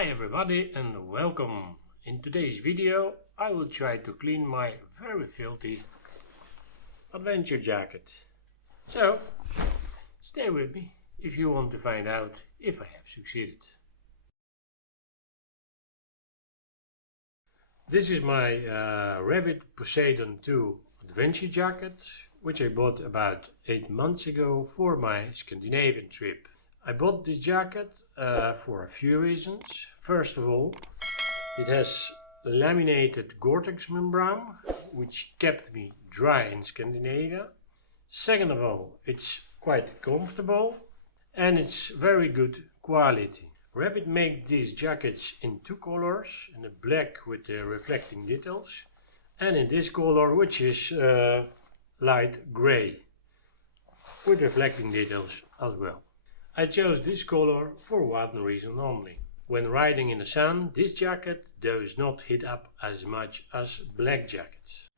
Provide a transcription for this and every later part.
Hi everybody and welcome. In today's video I will try to clean my very filthy adventure jacket. So stay with me if you want to find out if I have succeeded. This is my Revit Poseidon 2 adventure jacket, which I bought about 8 months ago for my Scandinavian trip. I bought this jacket for a few reasons. First of all, it has laminated Gore Tex membrane, which kept me dry in Scandinavia. Second of all, it's quite comfortable and it's very good quality. Revit makes these jackets in two colors, in the black with the reflecting details and in this color, which is light gray with reflecting details as well. I chose this color for one reason only. When riding in the sun, this jacket does not heat up as much as black jackets.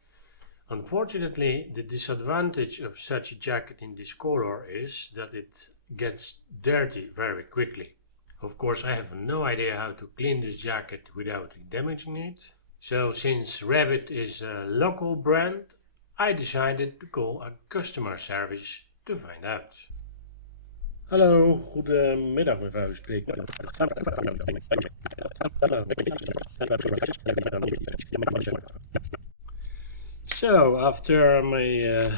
Unfortunately, the disadvantage of such a jacket in this color is that it gets dirty very quickly. Of course, I have no idea how to clean this jacket without damaging it. So since Revit is a local brand, I decided to call a customer service to find out. Hallo, goedemiddag mevrouw, u spreekt. So, after my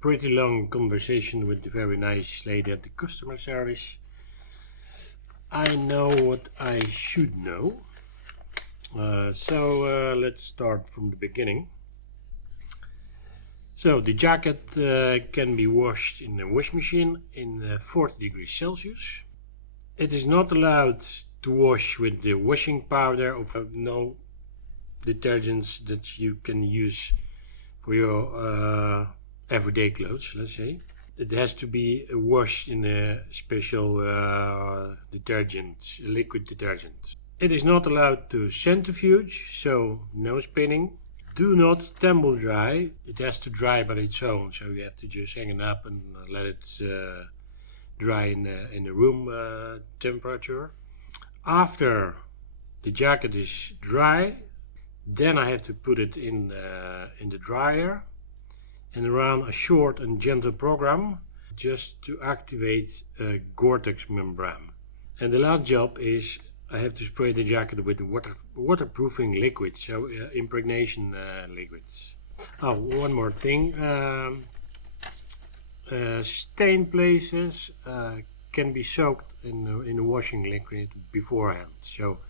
pretty long conversation with the very nice lady at the customer service, I know what I should know. So let's start from the beginning. So the jacket can be washed in a wash machine in 40 degrees Celsius. It is not allowed to wash with the washing powder of no detergents that you can use for your everyday clothes, let's say. It has to be washed in a special detergent, liquid detergent. It is not allowed to centrifuge, so no spinning. Do not tumble dry. It has to dry by its own, so you have to just hang it up and let it dry in the room temperature. After the jacket is dry, then I have to put it in the dryer and run a short and gentle program just to activate a Gore-Tex membrane. And the last job is I have to spray the jacket with waterproofing liquid, so impregnation liquids. Oh, one more thing. Stain places can be soaked in a washing liquid beforehand. So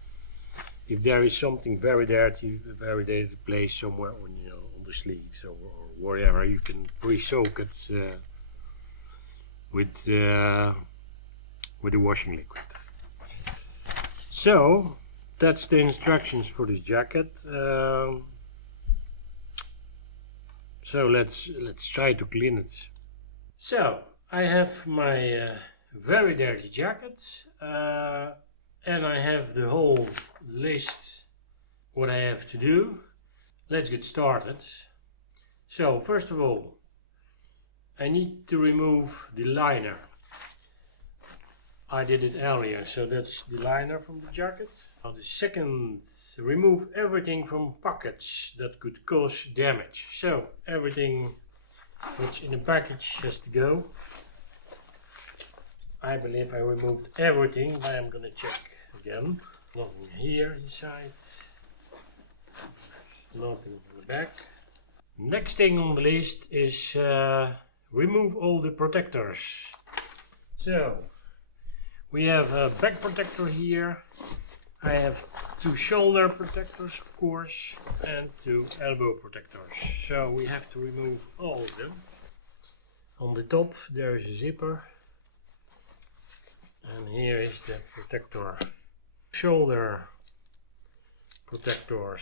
if there is something very dirty place somewhere on on the sleeves or wherever, you can pre-soak it with the washing liquid. So that's the instructions for this jacket. So let's try to clean it. So I have my very dirty jacket and I have the whole list what I have to do. Let's get started. So first of all, I need to remove the liner. I did it earlier, so that's the liner from the jacket. Now the second, remove everything from pockets that could cause damage. So everything that's in the package has to go. I believe I removed everything, but I'm gonna check again. Nothing here inside, nothing in the back. Next thing on the list is remove all the protectors. So we have a back protector here. I have two shoulder protectors, of course, and two elbow protectors. So we have to remove all of them. On the top there is a zipper. And here is the protector. Shoulder protectors.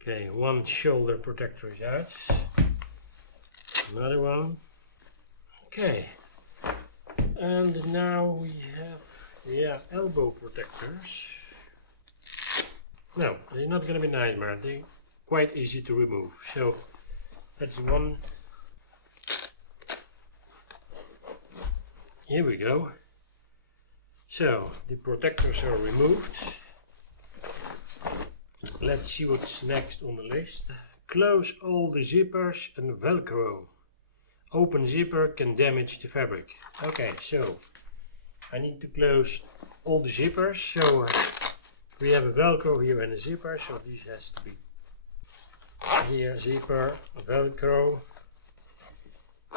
Okay, one shoulder protector is out. Another one. Okay, and now we have elbow protectors. No, they're not going to be nightmare. They're quite easy to remove. So that's one here we go. So the protectors are removed. Let's see what's next on the list. Close all the zippers and Velcro. Open zipper can damage the fabric. Okay, so I need to close all the zippers. So we have a Velcro here and a zipper, so this has to be here, zipper, Velcro.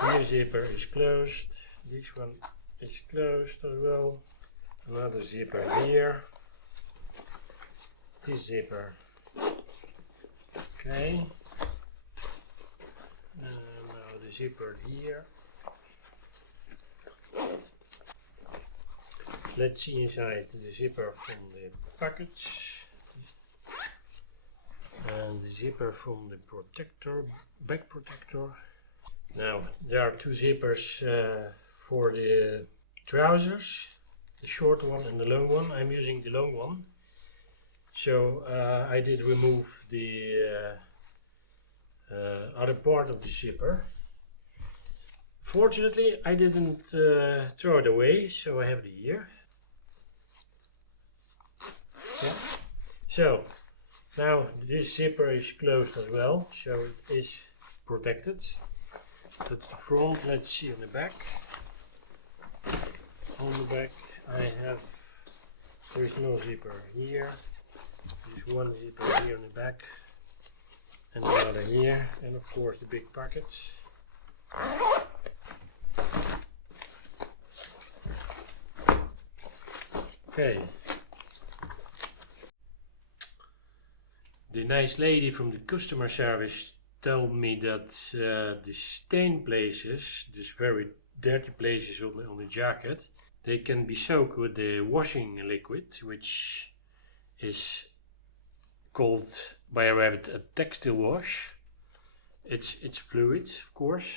Here zipper is closed. This one is closed as well. Another zipper here. This zipper. Okay. Now the zipper here. Let's see inside the zipper from the package. And the zipper from the protector, back protector. Now there are two zippers for the trousers, the short one and the long one. I'm using the long one. So I did remove the other part of the zipper. Fortunately I didn't throw it away, so I have it here. Yeah. So now this zipper is closed as well, so it is protected. That's the front. Let's see on the back. On the back there is no zipper here. There's one zipper here on the back and another here, and of course the big pocket. Okay. The nice lady from the customer service told me that the stain places, these very dirty places on the jacket, they can be soaked with the washing liquid, which is called by Revit a textile wash. It's fluid, of course.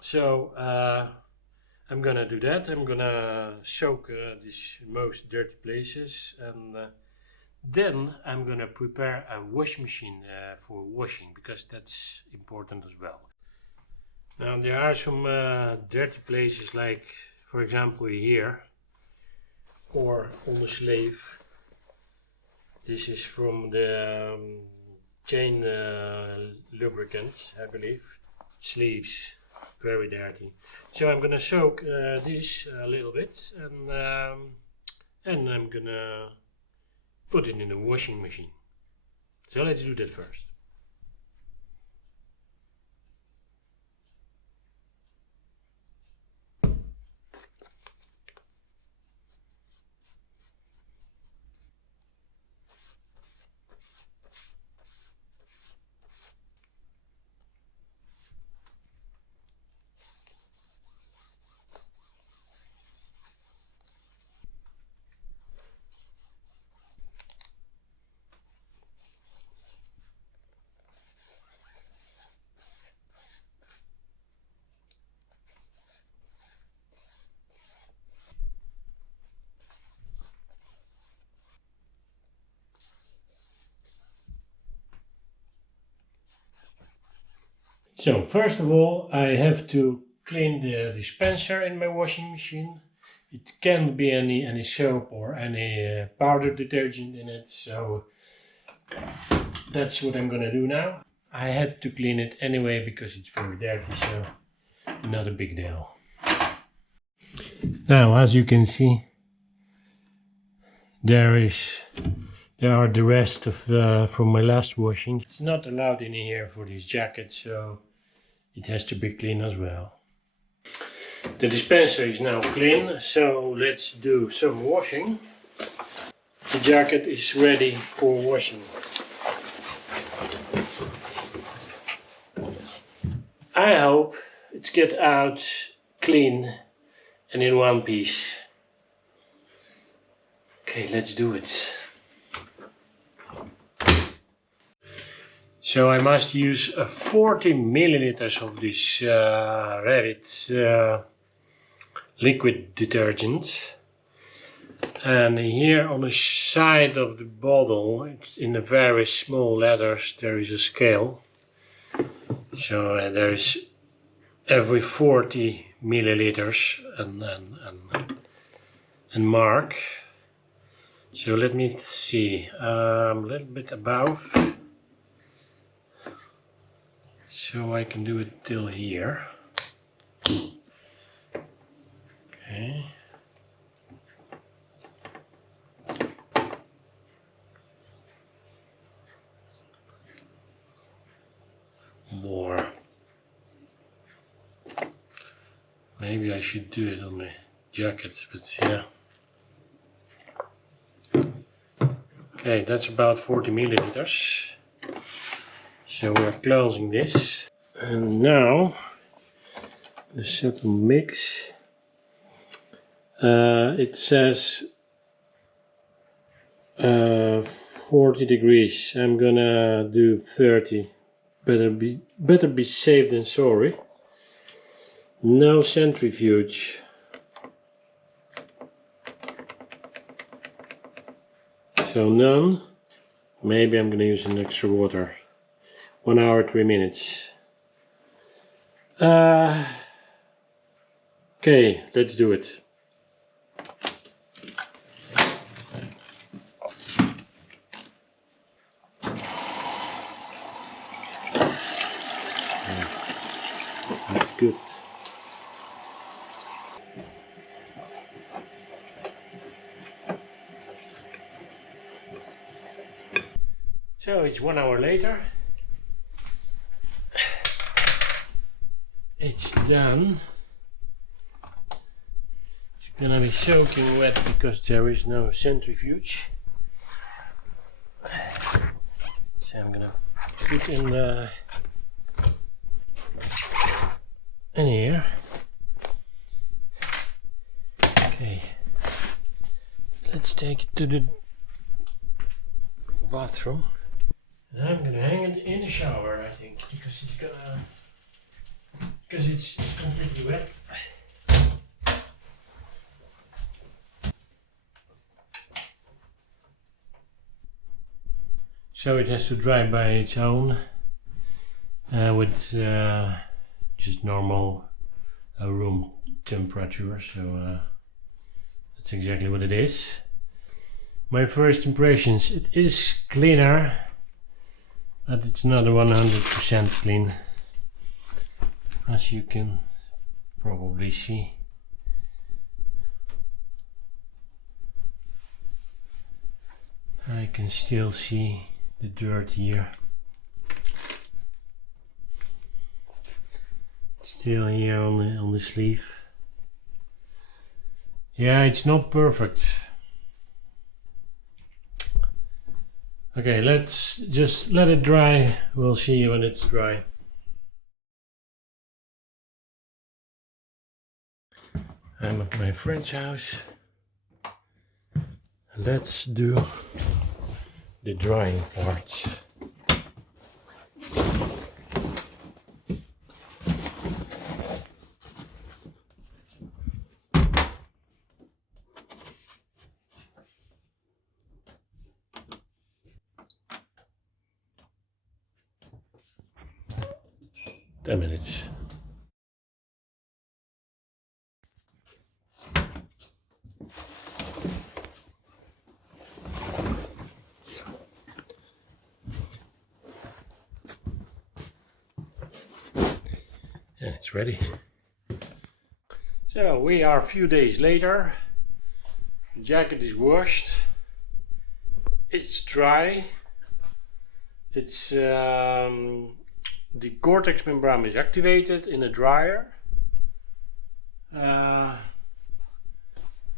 So I'm gonna do that. I'm gonna soak these most dirty places, and then I'm gonna prepare a wash machine for washing, because that's important as well. Now there are some dirty places, like for example here, or on the sleeve. This is from the chain lubricant, I believe. Sleeves, very dirty. So I'm gonna soak this a little bit, and I'm gonna put it in the washing machine. So let's do that first. So first of all, I have to clean the dispenser in my washing machine. It can't be any soap or any powder detergent in it, so that's what I'm gonna do now. I had to clean it anyway because it's very dirty, so not a big deal. Now, as you can see, there are the rest of from my last washing. It's not allowed in here for this jacket, so it has to be clean as well. The dispenser is now clean, so let's do some washing. The jacket is ready for washing. I hope it gets out clean and in one piece. Okay, let's do it. So I must use 40 milliliters of this Revit liquid detergent. And here on the side of the bottle, it's in the very small letters, there is a scale. So there is every 40 milliliters and mark. So let me see, a little bit above, so I can do it till here. Okay. More. Maybe I should do it on the jacket, but yeah. Okay, that's about 40 milliliters. So we're closing this. And now the settle mix. It says 40 degrees. I'm gonna do 30. Better be safe than sorry. No centrifuge. So none. Maybe I'm gonna use an extra water. 1 hour 3 minutes. Okay, let's do it. That's good. So it's 1 hour later. It's done. It's gonna be soaking wet because there is no centrifuge. So I'm gonna put in here. Okay. Let's take it to the bathroom. And I'm gonna hang it in the shower, I think, because it's completely wet. So it has to dry by its own with just normal room temperature. So that's exactly what it is. My first impressions: it is cleaner, but it's not 100% clean, as you can probably see. I can still see the dirt here. Still here on the sleeve. Yeah, it's not perfect. Okay, let's just let it dry. We'll see when it's dry. I'm at my friend's house. Let's do the drying part. Ten minutes. And it's ready. So we are a few days later. The jacket is washed. It's dry. It's the Gore-Tex membrane is activated in a dryer.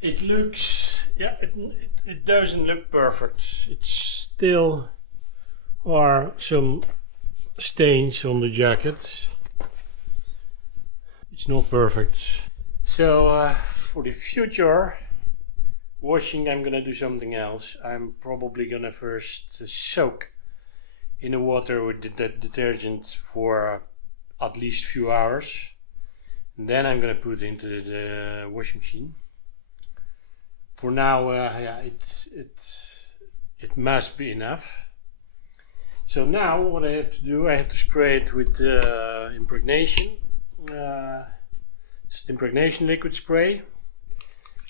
It looks, yeah, it doesn't look perfect. It's still are some stains on the jacket. It's not perfect. So for the future washing, I'm gonna do something else. I'm probably gonna first soak in the water with the detergent for at least a few hours. And then I'm gonna put it into the washing machine. For now, yeah, it must be enough. So now what I have to do, I have to spray it with Impregnation. It's impregnation liquid spray.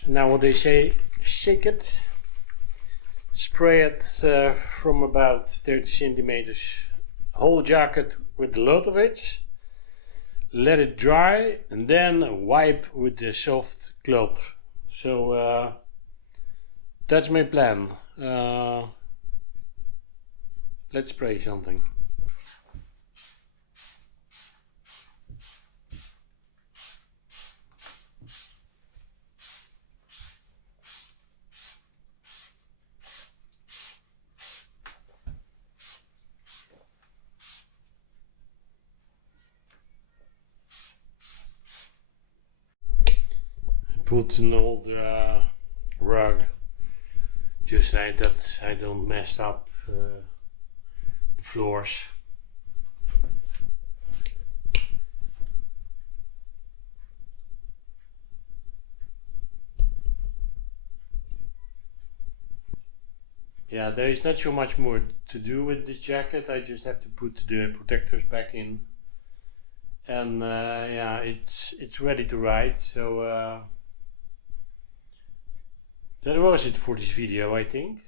Now what they say, shake it, spray it from about 30 centimeters, whole jacket with a lot of it, let it dry and then wipe with the soft cloth. So that's my plan. Let's spray something. Put an old rug just like that I don't mess up the floors. Yeah, there is not so much more to do with this jacket. I just have to put the protectors back in, and yeah, it's ready to ride. So that was it for this video, I think.